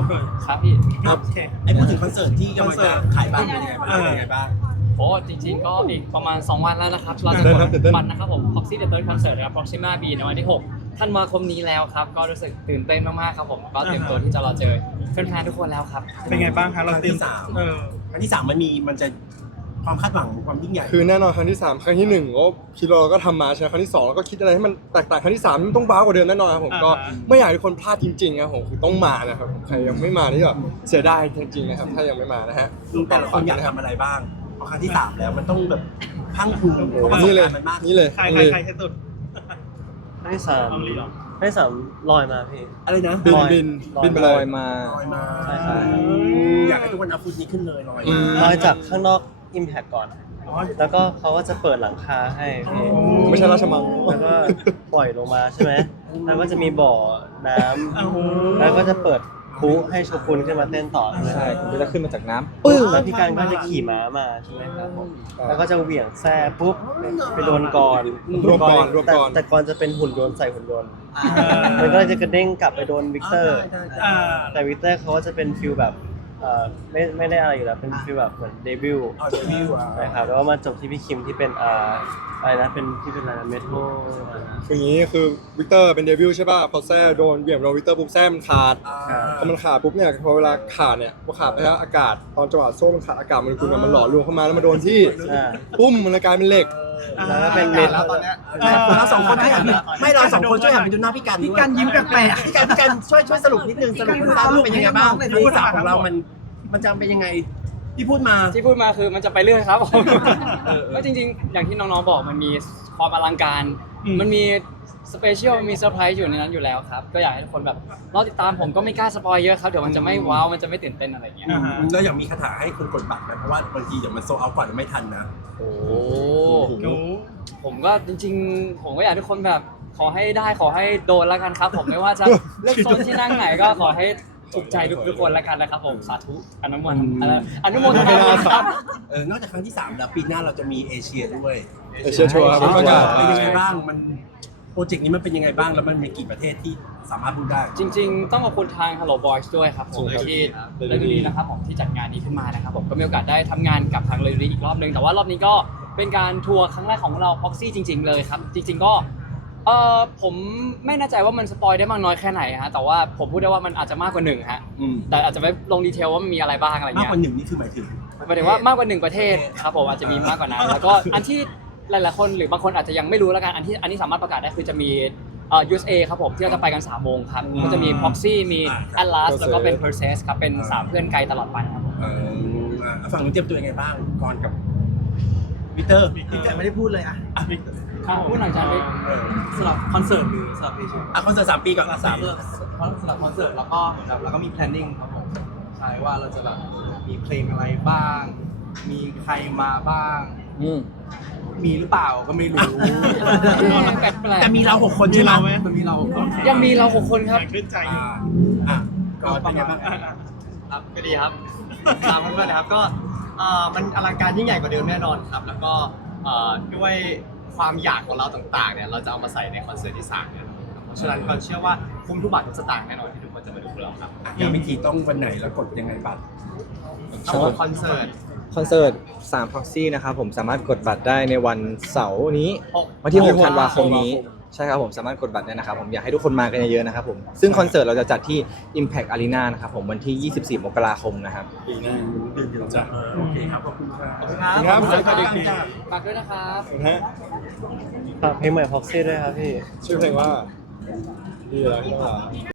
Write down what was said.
ครับพี่ครับไอ้พูดถึงคอนเสิร์ตที่กำลังจะขายบัตรเป็นยังไงบ้างโอ้จริงๆก็อีกประมาณ2วันแล้วนะครับเราจะกดบัตรนะครับผม Proxy The Third Concert นะครับ Proxima B ในวันที่6ธันวาคมนี้แล้วครับก็รู้สึกตื่นเต้นมากๆครับผมก็เตรียมตัวที่จะรอเจอแฟนๆทุกคนแล้วครับเป็นไงบ้างคะเราครั้งเตรียมที่สามครั้งที่สามมันจะความคาดหวังความยิ่งใหญ่คือแน่นอนครั้งที่3ครั้งที่1ก็คิดเราก็ทำมาใช่ไหมครั้งที่2แล้วก็คิดอะไรให้มันแตกต่างครั้งที่3มันต้องว้าวกว่าเดิมแน่นอนครับผมก็ไม่อยากให้ทุกคนพลาดจริงๆครับผมคือต้องมานะครับใครยังไม่มานี่ก็เสียดายจริงๆนะครับถ้ายังไม่มานะฮะแต่ละคนอยากทำอะไรบ้างพอครั้งที่สามแล้วมันต้องแบบพังคูเพราะประสบนี่เลยการณ์มันมากนี่เลยใครที่สุดครั้งที่สามลอยมาพี่อะไรนะบินลอยบินลอยบินไปลเลอยยมาลอยมาใช่ใช่อยากให้ทุกคนเอาฟุตนี้ขึ้นเลยลอยลอยจากข้างนอก Impact ก่อน แล้วก็เขาก็จะเปิดหลังคาให้พี่ไม่ใช่ราชมังแล้วก็ปล่อยลงมาใช่ไหมแล้วก็จะมีบ่อน้ำแล้วก็จะเปิดคุให้โชกุนขึ้นมาเต้นต่อใช่ผมก็จะขึ้นมาจากน้ำปึ้งแล้วพี่การก็จะขี่ม้ามาใช่ไหมครับผมแล้วก็จะเหวี่ยงแซ่ปุ๊บไปโดนกรรวมก่อนรวมก่อนแต่กรจะเป็นหุ่นยนต์ใส่หุ่นยนต์มันก็เลยจะกระเด้งกลับไปโดนวิกเตอร์ แต่วิกเตอร์เขาก็จะเป็นฟิลแบบไม่ได้อะไรอยู่แล้วเป็นฟิลแบบเหมือนเดบิวต์เอาเดบิวต์นะครับแล้วก็มาจบที่พี่คิมที่เป็นอะไรนะเป็นที่เป็นอะไรนะเมทัลคืออย่างนี้คือวิกเตอร์เป็นเดวิลใช่ป่ะพอแซ่โดนเหวี่ยงโดนวิกเตอร์ปุ๊บแซ่มันขาดพอมันขาดปุ๊บเนี่ยพอเวลาขาดเนี่ยพอขาดไปแล้วอากาศตอนจังหวะโซ่มันขาดอากาศมันคุณมันหล่อรวมเข้ามาแล้วมาโดนที่ปุ้มมันเลยกลายเป็นเหล็กแล้วก็เป็นเมทัลตอนนี้เราสองคนช่วยหันไม่เราสองคนช่วยหันไปดูหน้าพี่กันพี่กันยิ้มแปลกๆพี่กันช่วยสรุปนิดนึงสรุปสั้นๆว่าเป็นยังไงบ้างคู่สามของเรามันจะเป็นยังไงที่พูดมาที่พูดมาคือมันจะไปเรื่อยครับผมก็จริงๆอย่างที่น้องๆบอกมันมีความอลังการมันมีสเปเชียลมีเซอร์ไพรส์อยู่ในนั้นอยู่แล้วครับก็อยากให้ทุกคนแบบรอติดตามผมก็ไม่กล้าสปอยเยอะครับเดี๋ยวมันจะไม่ว้าวมันจะไม่ตื่นเต้นอะไรอย่างเงี้ยแล้วอยากมีคาถาให้คนกดบัตรนะเพราะว่าบางทีเดี๋ยวมันโซเอาก่อนไม่ทันนะโอ้ผมก็จริงๆ ผมก็อยากให้ทุกคนแบบขอให้ได้ขอให้โดนแล้วกันครับ ผมไม่ว่าจะเลือกโซนที่นั่งไหนก็ขอให้ถูกใจทุกคนแล้วกันนะครับผมสาธุอนุโมทนาอนุโมทนาครับนอกจากครั้งที่3แล้วปีหน้าเราจะมีเอเชียด้วยเอเชียทัวร์ครับประกาศเป็นยังไงบ้างมันโปรเจกต์นี้มันเป็นยังไงบ้างแล้วมันมีกี่ประเทศที่สามารถพูดได้จริงๆ ต้องขอบคุณทาง Hello Boys ด้วยครับผมที่เลดีนะครับผมที่จัดงานนี้ขึ้นมานะครับผมก็มีโอกาสได้ทำงานกับทางเลดีอีกรอบนึงแต่ว่ารอบนี้ก็เป็นการทัวร์ครั้งแรกของเรา Proxy จริง ๆ เลยครับจริง ๆก็ผมไม่แน่ใจว่ามันสปอยได้มากน้อยแค่ไหนฮะแต่ว่าผมพูดได้ว่ามันอาจจะมากกว่า1ฮะแต่อาจจะไม่ลงดีเทลว่ามันมีอะไรบ้างอะไรมากเงี้ยกว่า1นี่คือหมายถึงหมายถึงว่ามากกว่า1ประเทศครับผมอาจจะมีมากกว่านั้นแล้วก็อันที่หลายๆคนหรือบางคนอาจจะยังไม่รู้แล้วกันอันนี้สามารถประกาศได้คือจะมีUSA ครับผมที่เราจะไปกัน3โมงครับก็จะมี Proxy มี Atlas แล้วก็เป็น Perseus ครับเป็น3เพื่อนไกลตลอดไปครับผมฝั่งนู้นเตรียมตัวยังไงบ้างก่อนกับวิเตอร์พี่กันไม่ได้พูดเลยอ่ะพูดหน่อยจานพี่สำหรับคอนเสิร์ตหรือสำหรับเอเชียคอนเสิร์ต3 ปีก่อน3 สำหรับคอนเสิร์ตแล้วก็เหมือนแบบเราก็มี planning ครับผมใช่ว่าเราจะแบบมีเพลงอะไรบ้าง มีใครมาบ้าง มีหรือเปล่าก็ไม่รู้แปลกแต่มีเรา6คนใช่ไหมมันมีเราคนๆยังมีเรา6คนครับขึ้นใจก็เป็นไงบ้างครับก็ดีครับตามเพื่อนๆนะครับก็มันอลังการยิ่งใหญ่กว่าเดิมแน่นอนครับ แล้วก็ด้วยความอยากของเราต่างๆเนี่ยเราจะเอามาใส่ในคอนเสิร์ตที่3เนี่ยเพราะฉะนั้นก็เชื่อว่าคุ้มทุกบาททุกสตางค์แน่นอนที่ทุกคนจะมาดูพวกเราครับยังวิธีต้องวันไหนแล้วกดยังไงบัตรต้องบอกคอนเสิร์ตคอนเสิร์ต3 Proxy นะครับผมสามารถกดบัตรได้ในวันเสาร์นี้วันที่6ธันวาคมนี้ใช่ครับผมสามารถกดบัตรได้นะครับผมอยากให้ทุกคนมากันเยอะๆนะครับผมซึ่งคอนเสิร์ตเราจะจัดที่ Impact Arena นะครับผมวันที่ 24 มกราคมนะครับปีหน้าจะโอเคครับขอบคุณครับครับฝากด้วยนะครับฮะฝากเพลงใหม่ Proxy ด้วยครับพี่ชื่อเพลงว่าดีแล้วที่ต้องลา